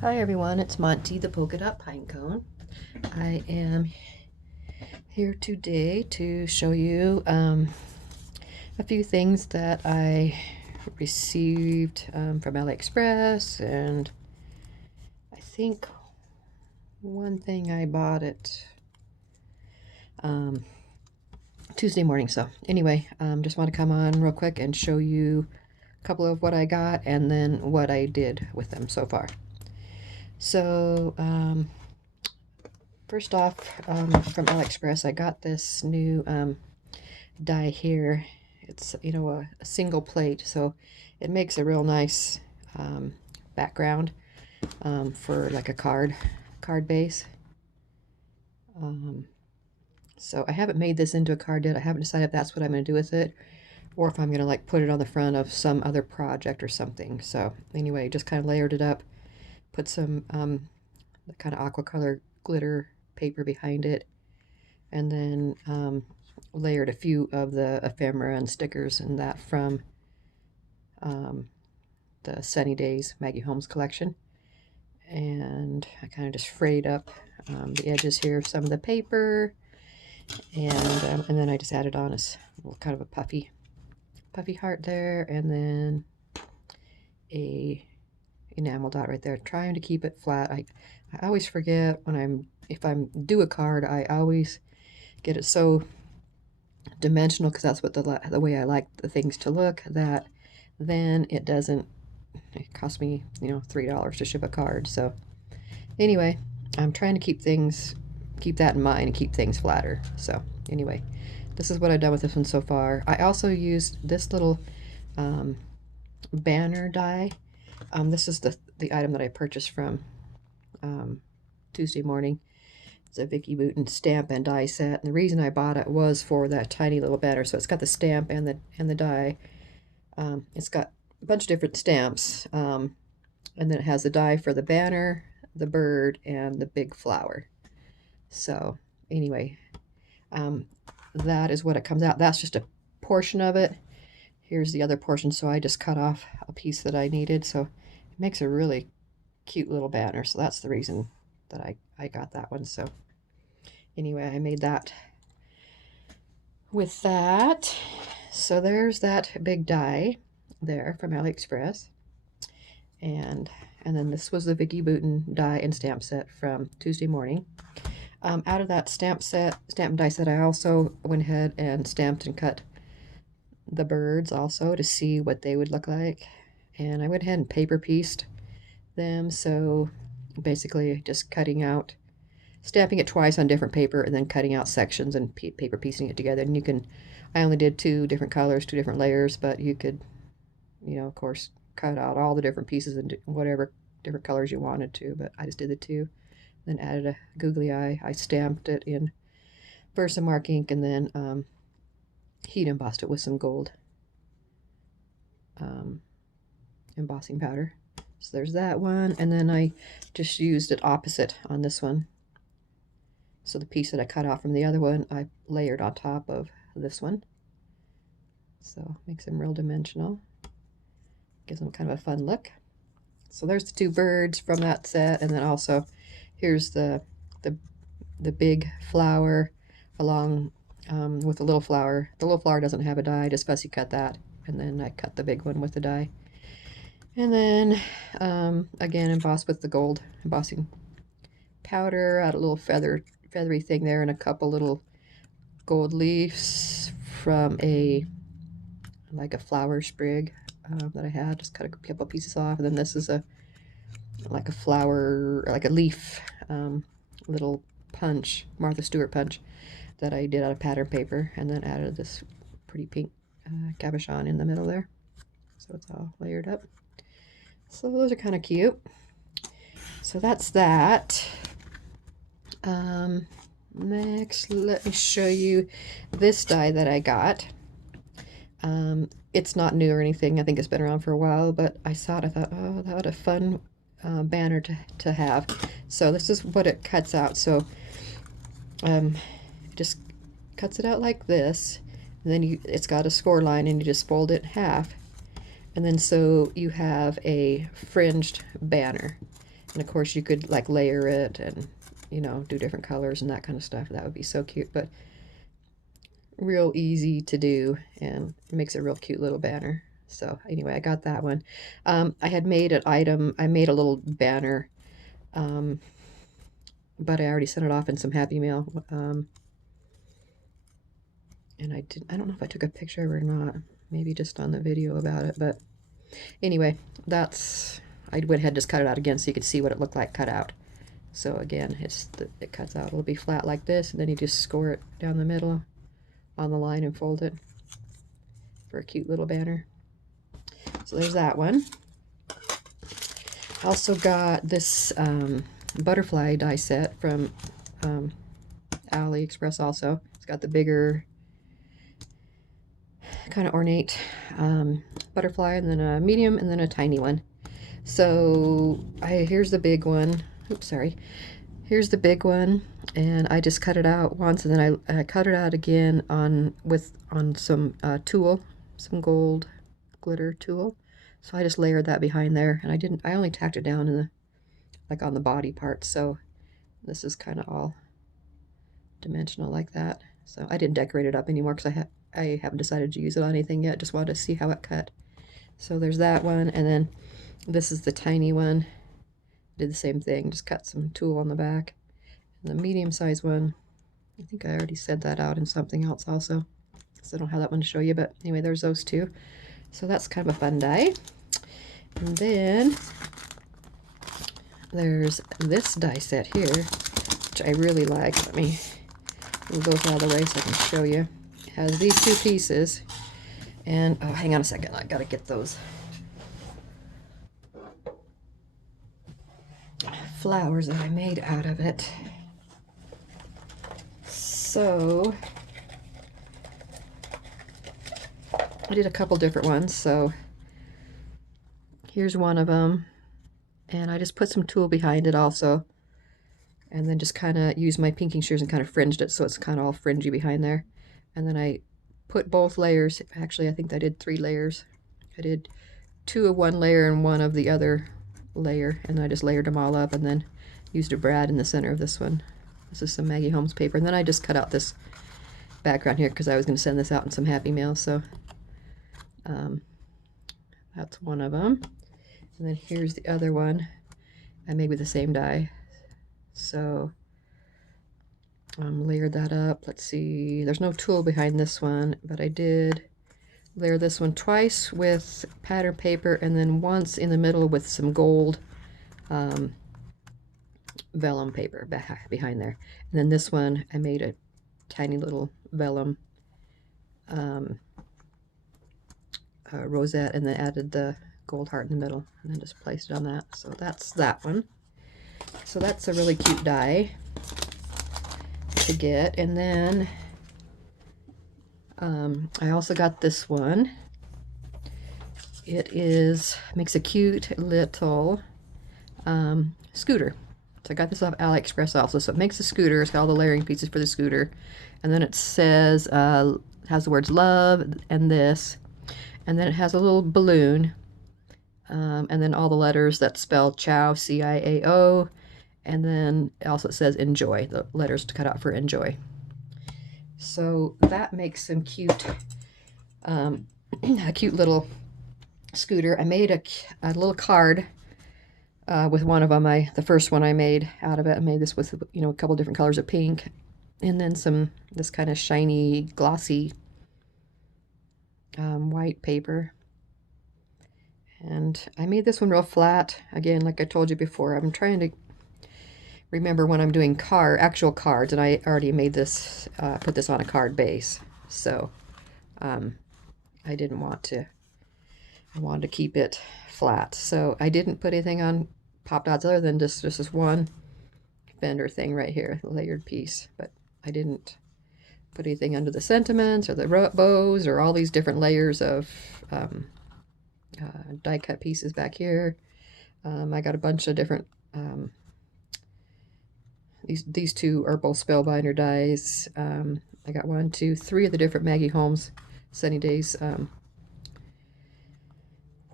Hi everyone, it's Monty the Polka Dot Pinecone. I am here today to show you a few things that I received from Aliexpress, and I think one thing I bought it um, Tuesday morning. So anyway, just want to come on real quick and show you a couple of what I got and then what I did with them so far. So first off, from Aliexpress, I got this new die here. It's, a single plate, so it makes a real nice background for like a card base. So I haven't made this into a card yet. I haven't decided if that's what I'm going to do with it, or if I'm going to like put it on the front of some other project or something. So anyway, just kind of layered it up, put some kind of aqua color glitter paper behind it, and then layered a few of the ephemera and stickers and that from the Sunny Days Maggie Holmes collection. And I kind of just frayed up the edges here of some of the paper, and then I just added on a little kind of a puffy heart there, and then a enamel dot right there, trying to keep it flat. I always forget when if I'm do a card, I always get it so dimensional, because that's what the way I like the things to look, that then it cost me $3 to ship a card. So anyway, I'm trying to keep that in mind and keep things flatter. So anyway, this is what I've done with this one so far. I also used this little banner die. This is the item that I purchased from Tuesday morning. It's a Vicky Booten stamp and die set, and the reason I bought it was for that tiny little banner. So it's got the stamp and the die. It's got a bunch of different stamps, and then it has the die for the banner, the bird, and the big flower. So anyway, that is what it comes out. That's just a portion of it. Here's the other portion, so I just cut off a piece that I needed. So it makes a really cute little banner. So that's the reason that I got that one. So anyway, I made that with that. So there's that big die there from Aliexpress. And then this was the Vicky Booten die and stamp set from Tuesday morning. Out of that stamp and die set, I also went ahead and stamped and cut the birds also to see what they would look like. And I went ahead and paper pieced them. So basically just stamping it twice on different paper and then cutting out sections and paper piecing it together. And I only did 2 different colors, 2 different layers, but you could, of course, cut out all the different pieces and whatever different colors you wanted to, but I just did the 2. Then added a googly eye. I stamped it in Versamark ink, and then heat embossed it with some gold embossing powder. So there's that one, and then I just used it opposite on this one. So the piece that I cut off from the other one, I layered on top of this one. So makes them real dimensional. Gives them kind of a fun look. So there's the 2 birds from that set, and then also here's the big flower along with the little flower. The little flower doesn't have a die, I just fussy cut that, and then I cut the big one with the die. And then again, embossed with the gold embossing powder, add a little feathery thing there, and a couple little gold leaves from like a flower sprig that I had. Just cut a couple pieces off, and then this is like a flower, like a leaf, little punch, Martha Stewart punch, that I did out of pattern paper, and then added this pretty pink cabochon in the middle there. So it's all layered up. So those are kind of cute. So that's that. Next, let me show you this die that I got. It's not new or anything. I think it's been around for a while, but I saw it. I thought, oh, that would a fun banner to have. So this is what it cuts out. So it just cuts it out like this, and then it's got a score line, and you just fold it in half, and then so you have a fringed banner. And of course you could like layer it and, you know, do different colors and that kind of stuff. That would be so cute, but real easy to do, and it makes a real cute little banner. So anyway, I got that one. I had made an item, I made a little banner, but I already sent it off in some Happy Mail. And I don't know if I took a picture of it or not, maybe just on the video about it, but anyway, I went ahead and just cut it out again so you could see what it looked like cut out. So again, it cuts out, it'll be flat like this, and then you just score it down the middle on the line and fold it for a cute little banner. So there's that one. I also got this butterfly die set from Aliexpress also. It's got the bigger kind of ornate butterfly, and then a medium, and then a tiny one. So here's the big one. Oops, sorry. Here's the big one, and I just cut it out once, and then I cut it out again on some tulle, some gold glitter tulle. So I just layered that behind there, and I only tacked it down in the, like on the body part. So this is kind of all dimensional like that. So I didn't decorate it up anymore because I haven't decided to use it on anything yet. Just wanted to see how it cut. So there's that one, and then this is the tiny one. Did the same thing, just cut some tulle on the back. And the medium size one, I think I already said that out in something else also, so I don't have that one to show you, but anyway, there's those two. So that's kind of a fun die. And then there's this die set here, which I really like. Let me move those out of the way so I can show you. It has these two pieces, and oh, hang on a second, I gotta get those flowers that I made out of it. So I did a couple different ones. So here's one of them, and I just put some tulle behind it also, and then just kind of used my pinking shears and kind of fringed it so it's kind of all fringy behind there. And then I put both layers, actually I think I did 3 layers. I did 2 of one layer and 1 of the other layer, and I just layered them all up, and then used a brad in the center of this one. This is some Maggie Holmes paper, and then I just cut out this background here because I was going to send this out in some Happy Mail. So that's one of them, and then here's the other one I made with the same die. So layered that up. Let's see, there's no tulle behind this one, but I did layer this one twice with pattern paper, and then once in the middle with some gold vellum paper behind there. And then this one I made a tiny little vellum rosette, and then added the gold heart in the middle, and then just placed it on that. So that's that one. So that's a really cute die to get. And then I also got this one. It makes a cute little scooter. So I got this off Aliexpress also. So it makes a scooter. It's got all the layering pieces for the scooter. And then it says, has the words love and this. And then it has a little balloon. And then all the letters that spell ciao, C-I-A-O. And then also it says enjoy, the letters to cut out for enjoy. So that makes some cute, a cute little scooter. I made a little card with one of them. The first one I made out of it, I made this with, you know, a couple different colors of pink, and then this kind of shiny, glossy white paper. And I made this one real flat. Again, like I told you before, I'm trying to remember when I'm doing actual cards, and I already made this, put this on a card base. So I didn't want to, I wanted to keep it flat. So I didn't put anything on pop dots other than just this one fender thing right here, the layered piece. But I didn't put anything under the sentiments or the bows or all these different layers of die cut pieces back here. I got a bunch of different, these two are both Spellbinder dies. I got 1, 2, 3 of the different Maggie Holmes Sunny Days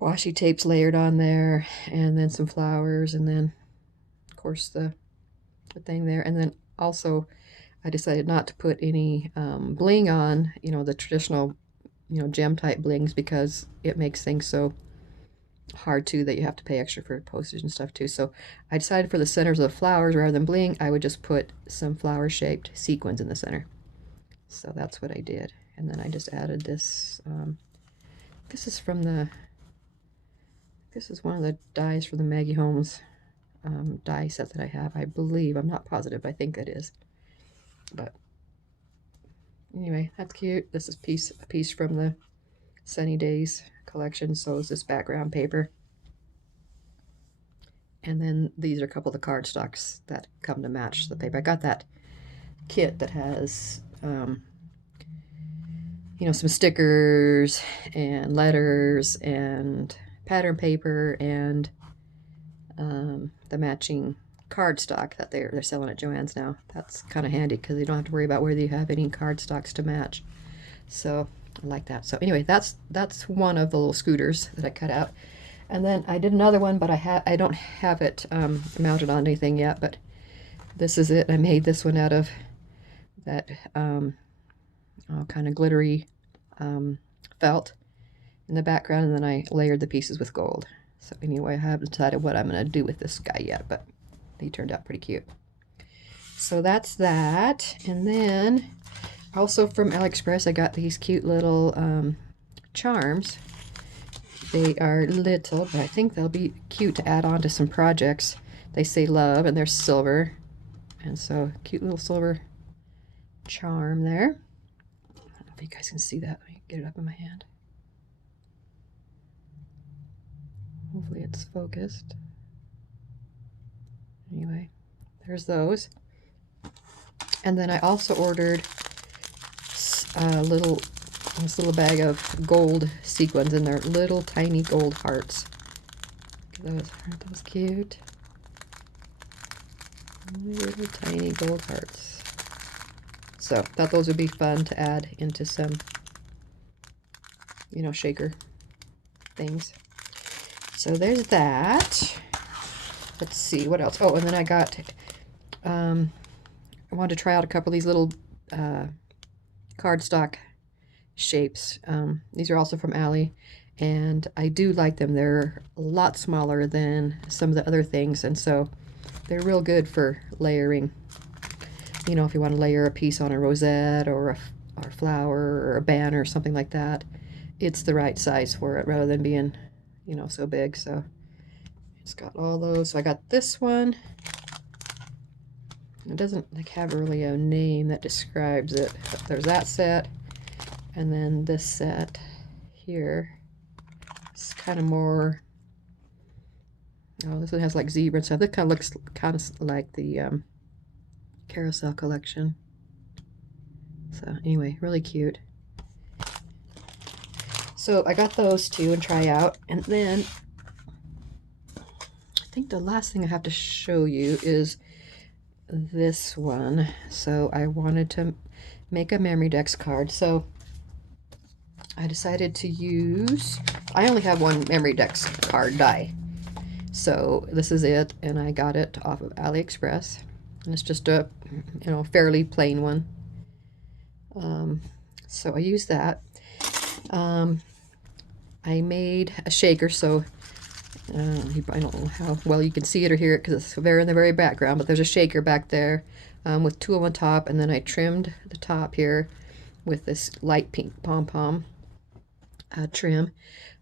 washi tapes layered on there, and then some flowers, and then course, the thing there. And then also I decided not to put any bling on, you know, the traditional, you know, gem type blings, because it makes things so hard too that you have to pay extra for postage and stuff too. So I decided for the centers of the flowers, rather than bling, I would just put some flower shaped sequins in the center. So that's what I did. And then I just added this. This is from the, this is one of the dies for the Maggie Holmes die set that I have, I believe. I'm not positive, but I think it is. But anyway, that's cute. This is a piece from the Sunny Days collection. So is this background paper. And then these are a couple of the cardstocks that come to match the paper. I got that kit that has, you know, some stickers and letters and pattern paper and the matching cardstock that they're selling at Joann's now. That's kind of handy because you don't have to worry about whether you have any cardstocks to match. So I like that. So anyway, that's one of the little scooters that I cut out. And then I did another one, but I don't have it mounted on anything yet, but this is it. I made this one out of that kind of glittery felt in the background, and then I layered the pieces with gold. So anyway, I haven't decided what I'm going to do with this guy yet, but he turned out pretty cute. So that's that. And then also from Aliexpress, I got these cute little charms. They are little, but I think they'll be cute to add on to some projects. They say love, and they're silver. And so, cute little silver charm there. I don't know if you guys can see that. Let me get it up in my hand. Hopefully it's focused. Anyway, there's those. And then I also ordered this little bag of gold sequins, and they're little tiny gold hearts. Look at those. Aren't those cute? Little tiny gold hearts. So thought those would be fun to add into some, you know, shaker things. So there's that. Let's see what else. Oh, and then I got I wanted to try out a couple of these little cardstock shapes. These are also from Ali, and I do like them. They're a lot smaller than some of the other things, and so they're real good for layering. You know, if you want to layer a piece on a rosette or a flower or a banner or something like that, it's the right size for it rather than being, you know, so big. So it's got all those. So I got this one. It doesn't like have really a name that describes it, but there's that set. And then this set here, it's kind of more, oh, this one has like zebra and stuff. This kind of looks kind of like the Carousel collection. So anyway, really cute. So I got those two and try out. And then I think the last thing I have to show you is this one. So I wanted to make a memory decks card. So I decided to use, I only have one memory decks card die. So this is it, and I got it off of Aliexpress. And it's just a, you know, fairly plain one. So I used that. I made a shaker, so I don't know how well you can see it or hear it because it's very in the very background, but there's a shaker back there with two on top, and then I trimmed the top here with this light pink pom-pom trim.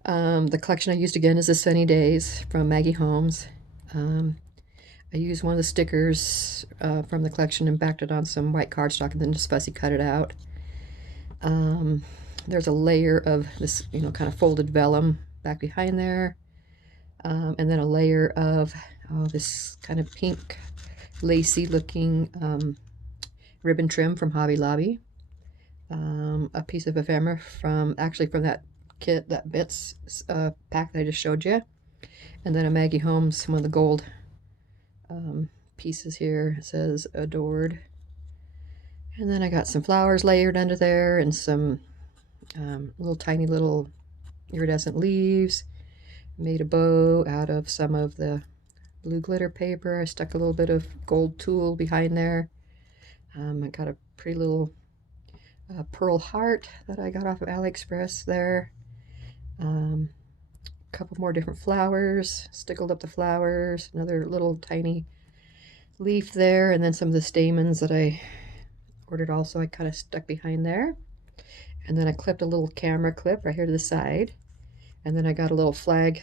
The collection I used again is the Sunny Days from Maggie Holmes. I used one of the stickers from the collection and backed it on some white cardstock and then just fussy cut it out. There's a layer of this, you know, kind of folded vellum back behind there. And then a layer of this kind of pink lacy looking ribbon trim from Hobby Lobby. A piece of ephemera from that kit, that bits pack that I just showed you. And then a Maggie Holmes, one of the gold pieces here. It says adored. And then I got some flowers layered under there and some little tiny iridescent leaves. Made a bow out of some of the blue glitter paper. I stuck a little bit of gold tulle behind there. I got a pretty little pearl heart that I got off of Aliexpress there. A couple more different flowers, stickled up the flowers, another little tiny leaf there, and then some of the stamens that I ordered also I kind of stuck behind there. And then I clipped a little camera clip right here to the side. And then I got a little flag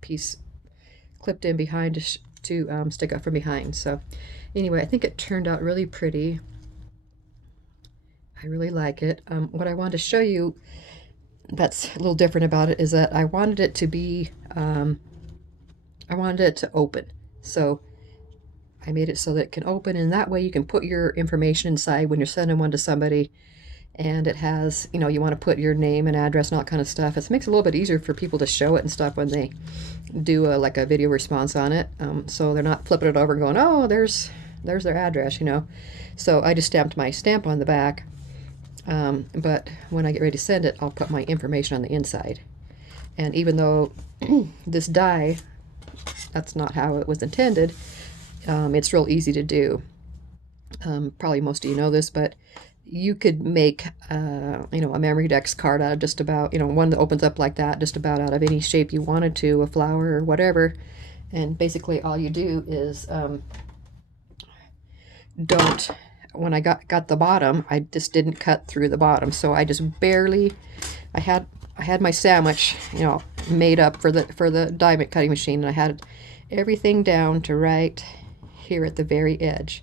piece clipped in behind to stick up from behind. So anyway, I think it turned out really pretty. I really like it. What I wanted to show you that's a little different about it is that I wanted it to be, I wanted it to open. So I made it so that it can open, and that way you can put your information inside when you're sending one to somebody. And it has, you know, you want to put your name and address and all that kind of stuff. It makes it a little bit easier for people to show it and stuff when they do like a video response on it. So they're not flipping it over and going, oh, there's their address, you know. So I just stamped my stamp on the back. But when I get ready to send it, I'll put my information on the inside. And even though this die, that's not how it was intended, it's real easy to do. Probably most of you know this, but you could make, you know, a memory dex card out of just about, you know, one that opens up like that, just about out of any shape you wanted to, a flower or whatever. And basically all you do is, when I got the bottom, I just didn't cut through the bottom. So I just barely, I had my sandwich, you know, made up for the diamond cutting machine, and I had everything down to right here at the very edge.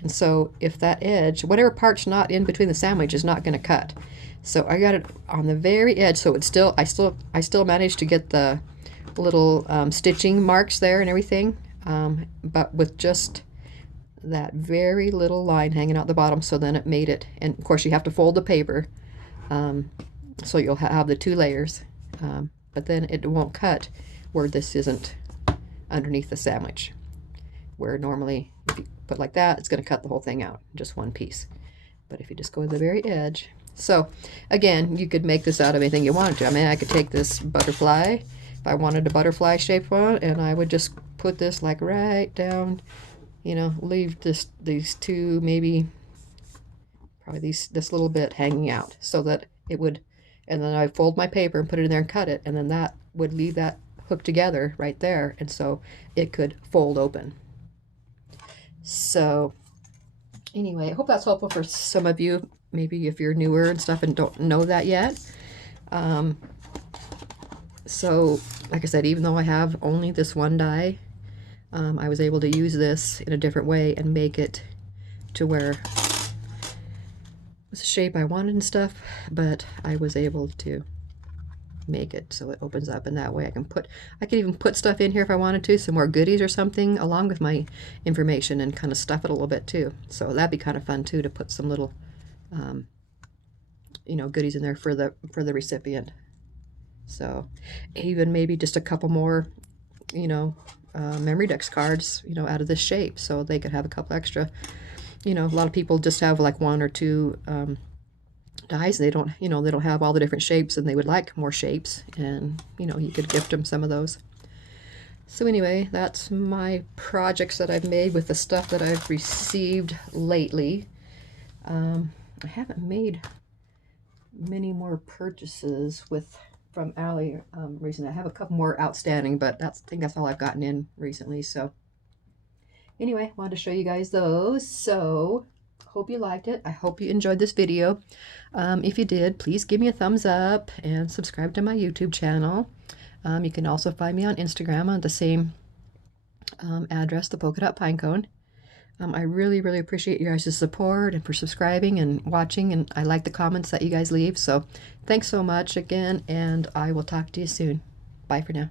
And so if that edge, whatever part's not in between the sandwich, is not going to cut. So I got it on the very edge, so it's still, I still managed to get the little stitching marks there and everything, but with just that very little line hanging out the bottom. So then it made it, and of course you have to fold the paper, so you'll have the two layers, but then it won't cut where this isn't underneath the sandwich, where normally if you put like that, it's going to cut the whole thing out, just one piece. But if you just go to the very edge. So again, you could make this out of anything you wanted to. I mean, I could take this butterfly, if I wanted a butterfly shaped one, and I would just put this like right down, you know, leave these two, maybe probably this little bit hanging out, so that it would, and then I fold my paper and put it in there and cut it, and then that would leave that hooked together right there, and so it could fold open. So anyway, I hope that's helpful for some of you, maybe if you're newer and stuff and don't know that yet. So like I said, even though I have only this one die, I was able to use this in a different way and make it to where it was a shape I wanted and stuff, but I was able to make it so it opens up, and that way I could even put stuff in here if I wanted to, some more goodies or something along with my information, and kind of stuff it a little bit too. So that'd be kind of fun too, to put some little you know, goodies in there for the recipient. So even maybe just a couple more, you know, memory dex cards, you know, out of this shape, so they could have a couple extra. You know, a lot of people just have like one or two dies. They don't, you know, they don't have all the different shapes, and they would like more shapes, and you know, you could gift them some of those. So anyway, that's my projects that I've made with the stuff that I've received lately. I haven't made many more purchases from Ali recently. I have a couple more outstanding, but I think that's all I've gotten in recently. So anyway, wanted to show you guys those. So hope you liked it. I hope you enjoyed this video. If you did, please give me a thumbs up and subscribe to my YouTube channel. You can also find me on Instagram on the same address, the Polka Dot Pinecone. I really, really appreciate your guys' support and for subscribing and watching, and I like the comments that you guys leave. So thanks so much again, and I will talk to you soon. Bye for now.